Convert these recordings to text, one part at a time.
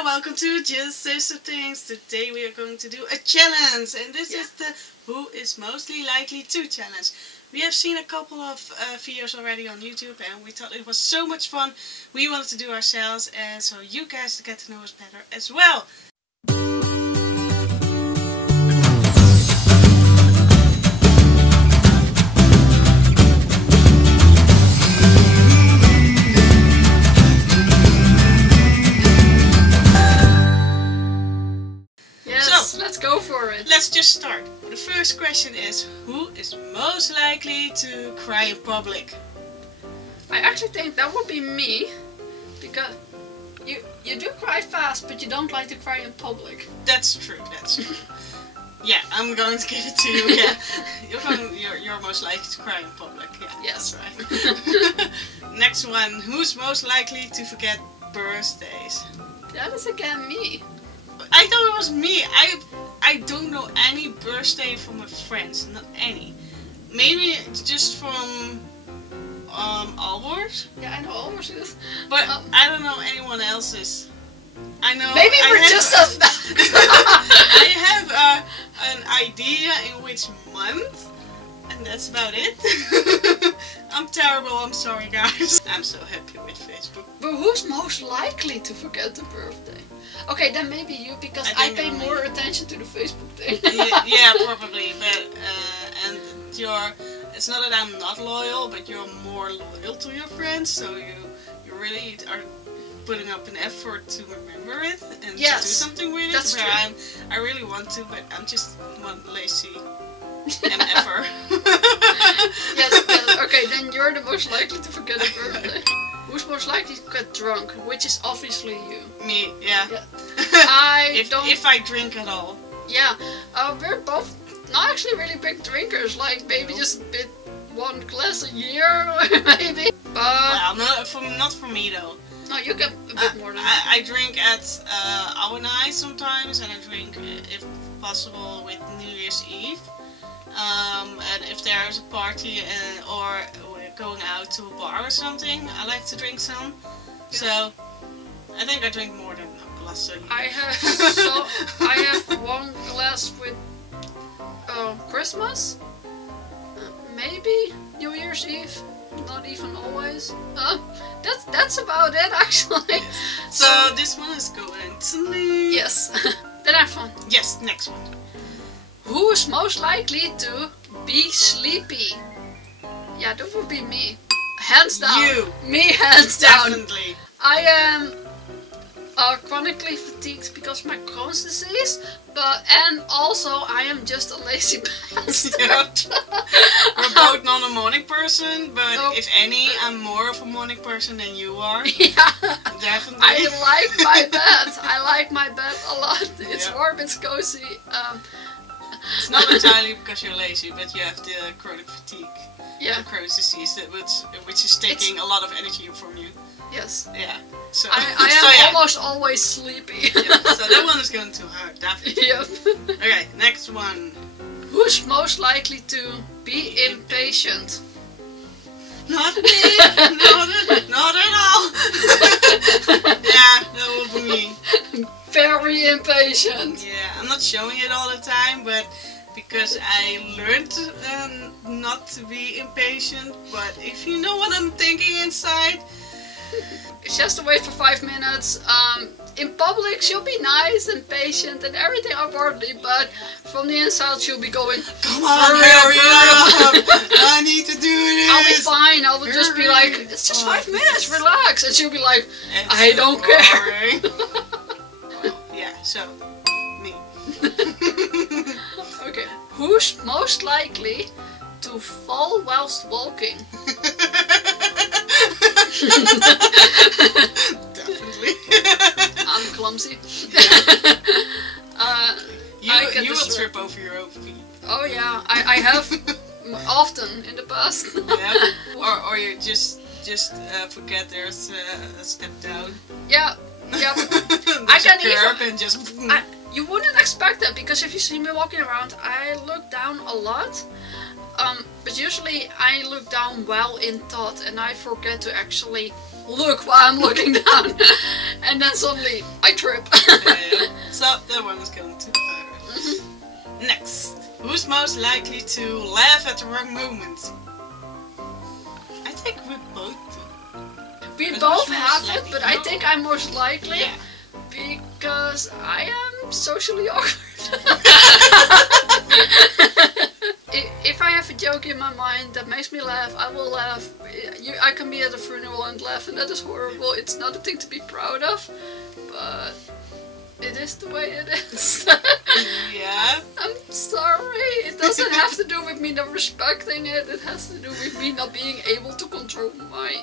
and welcome to Just Sister Things. Today we are going to do a challenge, and this is the Who is Mostly Likely to challenge. We have seen a couple of videos already on YouTube and we thought it was so much fun. We wanted to do ourselves, and so you guys get to know us better as well. Let's go for it. Let's just start. The first question is, who is most likely to cry in public? I actually think that would be me, because you do cry fast, but you don't like to cry in public. That's true, that's true. Yeah, I'm going to give it to you, yeah. You're most likely to cry in public, yeah. Yes. That's right. Next one, who's most likely to forget birthdays? That is again me. I thought it was me. I don't know any birthday from my friends, not any. Maybe just from Albert. Yeah, I know Albert is. But I don't know anyone else's. I know. Maybe we're just as bad. I have an idea in which month, and that's about it. I'm terrible. I'm sorry, guys. I'm so happy with Facebook. But who's most likely to forget the birthday? Okay, then maybe you, because I pay more attention to the Facebook thing. Yeah, probably, but and it's not that I'm not loyal, but you're more loyal to your friends, so you really are putting up an effort to remember it and to do something with it. That's true. I really want to, but I'm just one lazy MFer. yes, okay, then you're the most likely to forget a birthday. Who's most likely to get drunk? Which is obviously you. Me, yeah. If I drink at all. Yeah, we're both not actually really big drinkers. Like maybe just a bit, one glass a year, maybe. But well, not for me though. No, you get a bit more than I drink at our night sometimes, and I drink if possible with New Year's Eve. And if there is a party or we're going out to a bar or something, I like to drink some. Yeah. So I think I drink more than a glass a year. I have one glass with Christmas, maybe New Year's Eve, not even always. That's about it actually. Yes. So this one is going to me. Yes. Then have fun. Yes, next one. Who is most likely to be sleepy? Yeah, that would be me. Hands down. You. Me, hands down. Definitely. I am chronically fatigued because of my Crohn's disease, and also I am just a lazy bastard. We're both not a morning person, but if any, I'm more of a morning person than you are. Yeah. Definitely. I like my bed. I like my bed a lot. It's warm, it's cozy. It's not entirely because you're lazy, but you have the chronic fatigue. Yeah. The Crohn's disease, which is taking a lot of energy from you. Yes. Yeah. So I am almost always sleepy. Yeah, so that one is going to hurt, definitely. Yep. Okay, next one. Who's most likely to be impatient? Not me. not at all. Yeah, that would be me. Very impatient. Yeah, I'm not showing it all the time, but because I learned not to be impatient. But if you know what I'm thinking inside, she has to wait for 5 minutes. In public, she'll be nice and patient and everything outwardly, but from the inside, she'll be going, "Come on, hurry up! I need to do this. I'll be fine." I will just be like, "It's just 5 minutes, relax," and she'll be like, "I don't care." Yeah, so me. Okay, who's most likely to fall whilst walking? Definitely. I'm clumsy. You will trip over your own feet. Oh yeah, I have often in the past. Yeah. Or you just forget there's a step down. Yeah. Yeah. I can even. And just. You wouldn't expect that, because if you see me walking around, I look down a lot. But usually I look down well in thought and I forget to actually look while I'm looking down. And then suddenly I trip. Yeah. So that one is going to the pirate. Next. Who's most likely to laugh at the wrong moment? I think we both do. We But both who's have most it, likely? but I think I'm most likely. Yeah. Because I am socially awkward. If I have a joke in my mind that makes me laugh, I will laugh. I can be at a funeral and laugh, and that is horrible. It's not a thing to be proud of, but it is the way it is. Yeah. I'm sorry. It doesn't have to do with me not respecting it. It has to do with me not being able to control my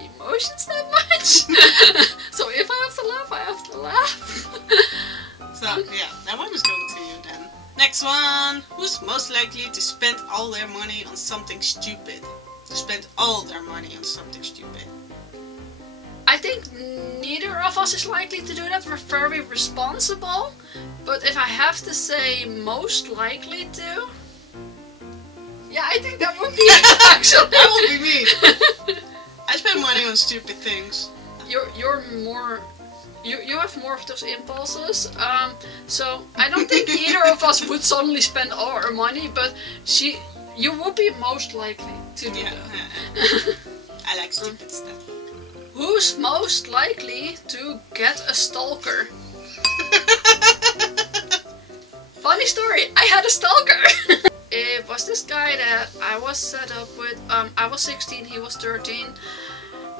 emotions that much. So if I have to laugh, I have to laugh. So yeah, that one is going to you then. Next one. Who's most likely to spend all their money on something stupid? To spend all their money on something stupid. I think neither of us is likely to do that. We're very responsible. But if I have to say most likely to, yeah, I think that would be actually. That would be me. I spend money on stupid things. You're more. You have more of those impulses, so I don't think either of us would suddenly spend all our money, but you would be most likely to do that. I like stupid stuff. Who's most likely to get a stalker? Funny story, I had a stalker! It was this guy that I was set up with. I was 16, he was 13.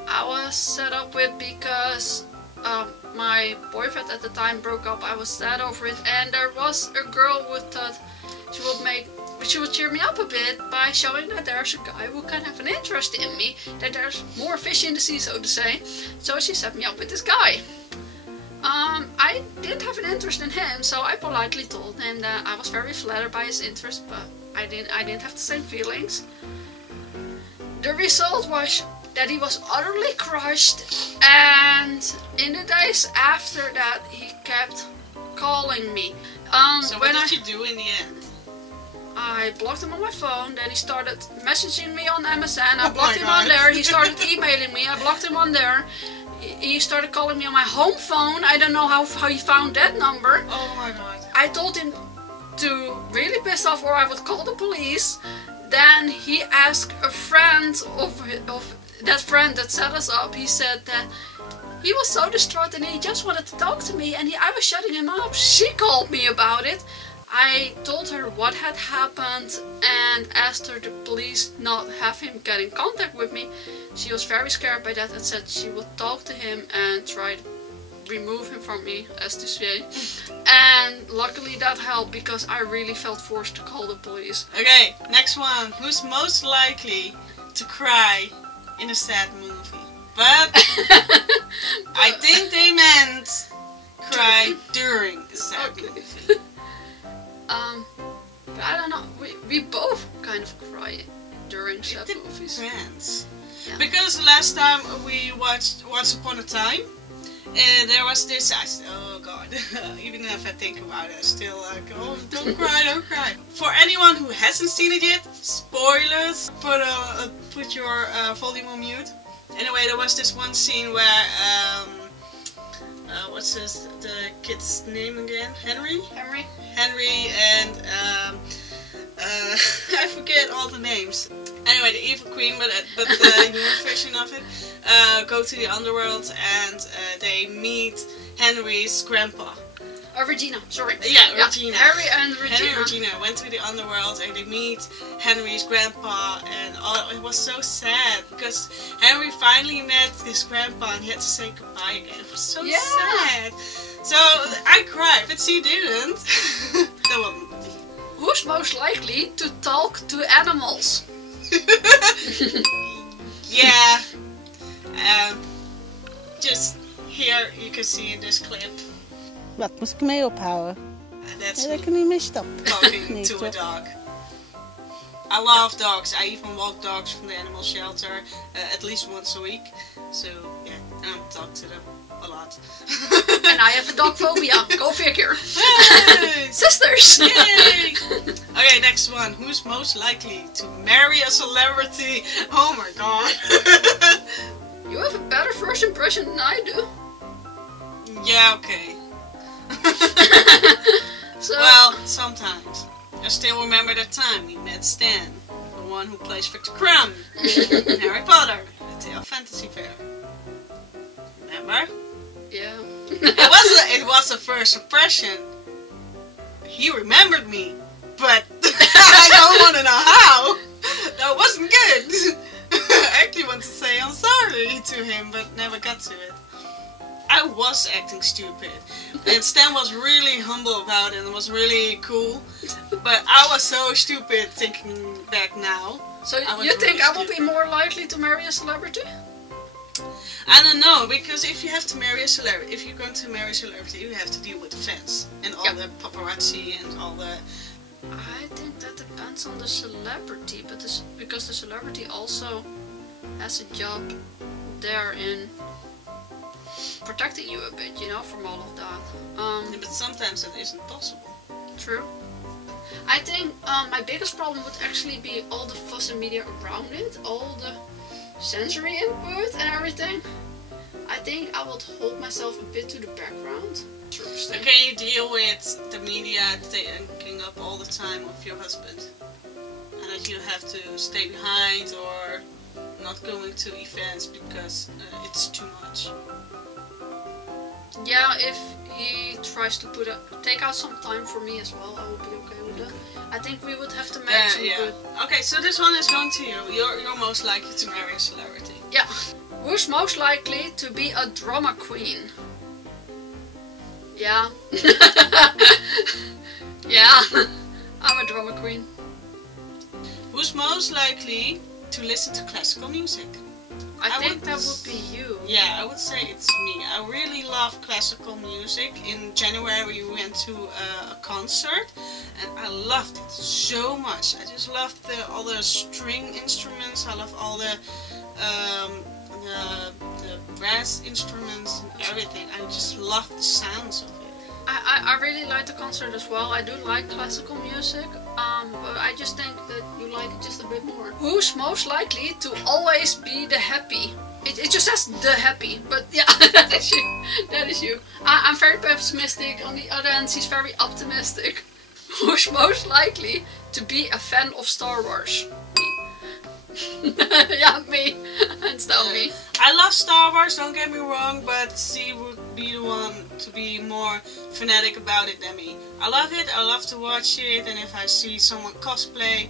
I was set up with because my boyfriend at the time broke up. I was sad over it, and there was a girl who thought she would cheer me up a bit by showing that there's a guy who can have an interest in me, that there's more fish in the sea, so to say. So she set me up with this guy. I didn't have an interest in him, so I politely told him that I was very flattered by his interest, but I didn't have the same feelings. The result was that he was utterly crushed, and in the days after that he kept calling me. So what did you do in the end? I blocked him on my phone, then he started messaging me on MSN, I blocked him on there, he started emailing me, I blocked him on there. He started calling me on my home phone. I don't know how he found that number. Oh my god. I told him to really piss off or I would call the police. Then he asked a friend of that friend that set us up. He said that he was so distraught and he just wanted to talk to me, and I was shutting him up. She called me about it. I told her what had happened and asked her to please not have him get in contact with me. She was very scared by that and said she would talk to him and try to remove him from me, as to say. And luckily that helped, because I really felt forced to call the police. Okay, next one. Who's most likely to cry in a sad movie? But I think they meant cry during a sad movie. But I don't know, we both kind of cry during sad movies. Depends. Yeah. Because last time we watched Once Upon a Time, and there was this, oh god, even if I think about it, I still like, oh, don't cry, don't cry. For anyone who hasn't seen it yet, spoilers, put your volume on mute. Anyway, there was this one scene where, what's the kid's name again? Henry, and I forget all the names. Anyway, the evil queen, but the human version of it, go to the underworld, and they meet Henry's grandpa. Regina, sorry. Yeah, Regina. Harry and Regina. Henry and Regina went to the underworld and they meet Henry's grandpa, and it was so sad because Henry finally met his grandpa and he had to say goodbye again. It was so sad. So I cried, but she didn't. That wasn't me. Who's most likely to talk to animals? Yeah. Just here you can see in this clip. Wat moest ik mee ophouden? That's Dat kan niet meer stoppen. talking Nee, to a toch? dog. I love dogs. I even walk dogs from the animal shelter at least once a week. So yeah, and I talk to them a lot. And I have a dog phobia. Go figure. Hey! Sisters! Yay! Okay, next one. Who's most likely to marry a celebrity? Oh my god. You have a better first impression than I do. Yeah, okay. So, Well, sometimes. I still remember that time we met Stan, the one who plays Victor Crumb in Harry Potter at the Fantasy Fair. Remember? yeah. It was a first impression. He remembered me, but I don't want to know how. That wasn't good. I actually want to say I'm sorry to him, but never got to it. I was acting stupid, and Stan was really humble about it and was really cool, but I was so stupid thinking back now. So I was you think really I would stupid. be more likely to marry a celebrity? I don't know, because if you have to marry a celebrity, if you're going to marry a celebrity, you have to deal with the fans and all the paparazzi and all the... I think that depends on the celebrity, but because the celebrity also has a job there in protecting you a bit, you know, from all of that. Yeah, but sometimes that isn't possible. True. I think my biggest problem would actually be all the fuss and media around it, all the sensory input and everything. I think I would hold myself a bit to the background. So can you deal with the media taking up all the time of your husband? And that you have to stay behind or not going to events because it's too much? Yeah, if he tries to take out some time for me as well, I would be okay with that. I think we would have to make some good... Okay, so this one is going to you. You're most likely to marry a celebrity. Yeah. Who's most likely to be a drama queen? Yeah. Yeah. I'm a drama queen. Who's most likely to listen to classical music? I think that would be you. Yeah, I would say it's me. I really love classical music. In January we went to a concert and I loved it so much. I just loved all the string instruments. I love all the brass instruments and everything. I just love the sounds of it. I really like the concert as well. I do like classical music, but I just think that you like it just a bit more. Who's most likely to always be the happy? It just says the happy, but yeah, that is you. That is you. I'm very pessimistic. On the other hand, she's very optimistic. Who's most likely to be a fan of Star Wars? Me. Yeah, me. Hands down me. I love Star Wars, don't get me wrong, but she would be the one to be more fanatic about it than me. I love it, I love to watch it, and if I see someone cosplay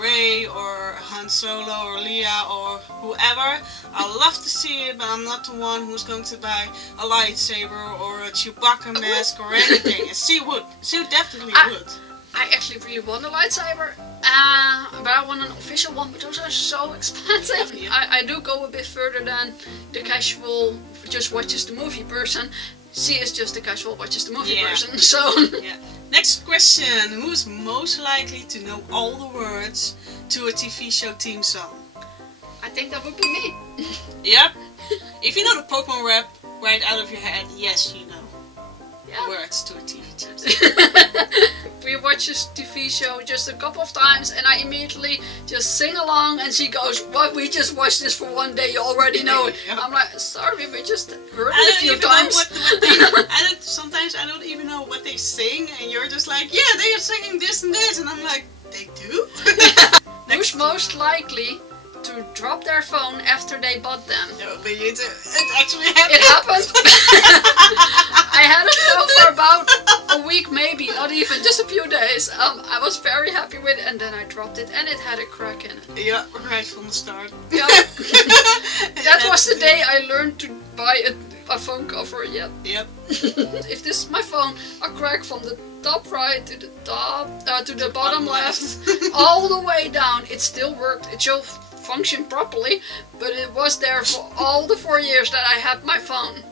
Rey or Han Solo or Leia or whoever, I love to see it, but I'm not the one who's going to buy a lightsaber or a Chewbacca mask or anything. And she would. She definitely would. I actually really want a lightsaber, but I want an official one, but those are so expensive. Yeah. I do go a bit further than the casual just watches the movie person. She is just the casual watches the movie person, so... Yeah. Next question. Who's most likely to know all the words to a TV show theme song? I think that would be me. Yep. If you know the Pokemon rap right out of your head, yes, you know. Yeah. Words to a TV show. We watch this TV show just a couple of times and I immediately just sing along and she goes, "What, we just watched this for one day, you already know it." Yeah. I'm like, sorry, we just heard it a few times. Sometimes I don't even know what they sing and you're just like, yeah, they are singing this and this, and I'm like, they do? Who's most likely to drop their phone after they bought them? No, but it actually happened. It happened. I had a phone for about a week, maybe, not even, just a few days. I was very happy with it, and then I dropped it, and it had a crack in it. Yeah, right from the start. Yeah. That was the day I learned to buy a phone cover. Yep. Yep. If this is my phone, a crack from the top right to the top, to the bottom left, all the way down. It still worked. It should function properly, but it was there for all the 4 years that I had my phone.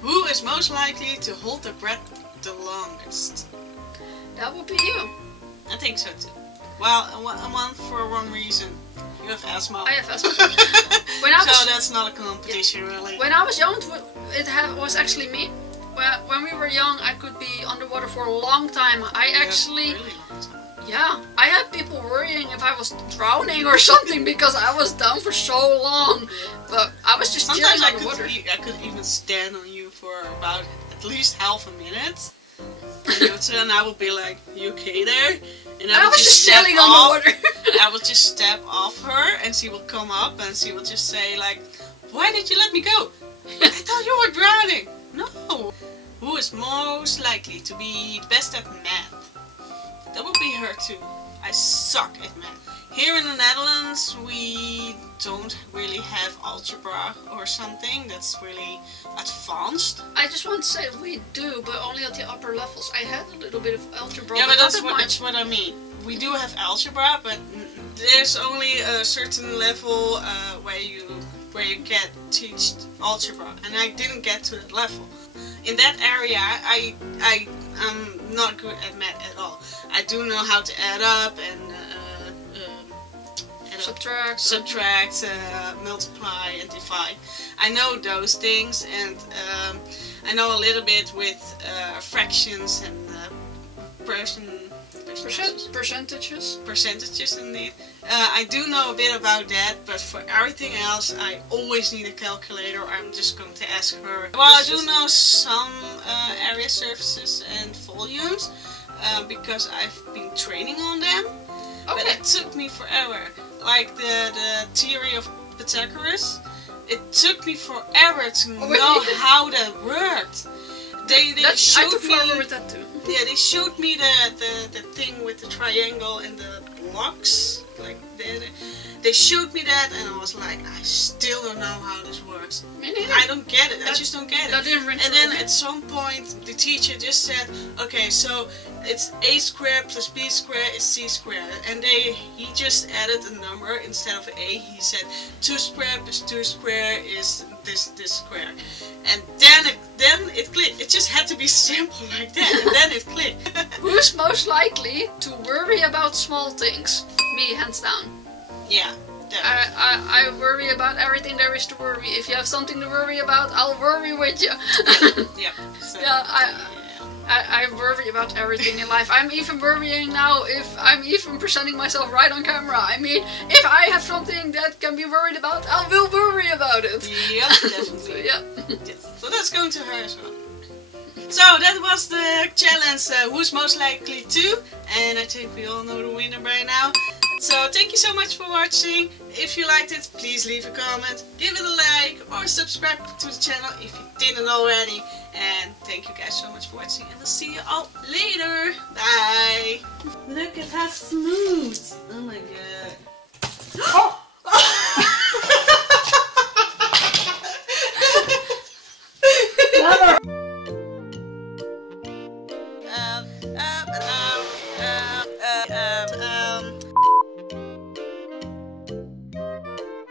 Who is most likely to hold their breath the longest? That would be you. I think so too. Well, one for a wrong reason. You have asthma. I have asthma. So that's not a competition, really. When I was young, it was actually me. When we were young, I could be underwater for a long time. I actually, really long time. Yeah, I had people worrying if I was drowning or something because I was down for so long. But I was just sometimes chilling on the water. I could even stand on you for about at least half a minute. And I would be like, "You okay there?" And I was just step chilling on off. the water. I would just step off her, and she would come up, and she would just say like, "Why did you let me go? I thought you were drowning." No. Who is most likely to be the best at math? That would be her too. I suck at math. Here in the Netherlands, we don't really have algebra or something that's really advanced. I just want to say we do, but only at the upper levels. I had a little bit of algebra. Yeah, but that's not what, I mean. We do have algebra, but there's only a certain level where you get teach algebra, and I didn't get to that level. In that area, I am not good at math at all. I do know how to add up and subtract, multiply and divide. I know those things, and I know a little bit with fractions and percentages indeed. I do know a bit about that, but for everything else I always need a calculator. I'm just going to ask her. Well, I do know some area surfaces and volumes because I've been training on them. Okay. But it took me forever. Like the theory of Pythagoras, it took me forever to know how that worked. They showed me with that too. Yeah, they showed me the thing with the triangle and the blocks. Like they showed me that, and I was like, I still don't know how this works. I don't get it. I just don't get it. And then at some point, the teacher just said, okay, so it's a squared plus b squared is c squared, and he just added a number instead of a. He said 2 squared plus 2 squared is this square, and then it clicked. It just had to be simple like that, and then it clicked. Who's most likely to worry about small things? Me, hands down. Yeah. I worry about everything there is to worry. If you have something to worry about, I'll worry with you. Yeah. So, yeah. I worry about everything in life. I'm even worrying now if I'm even presenting myself right on camera. I mean, if I have something that can be worried about, I will worry about it. Yeah, definitely. So, yeah. Yes. So that's going to her as well. So that was the challenge, who's most likely to, and I think we all know the winner by now. So thank you so much for watching. If you liked it, please leave a comment, give it a like, or subscribe to the channel if you didn't already. And thank you guys so much for watching, and I'll see you all later. Bye! Look at how smooth! Oh my god. Oh!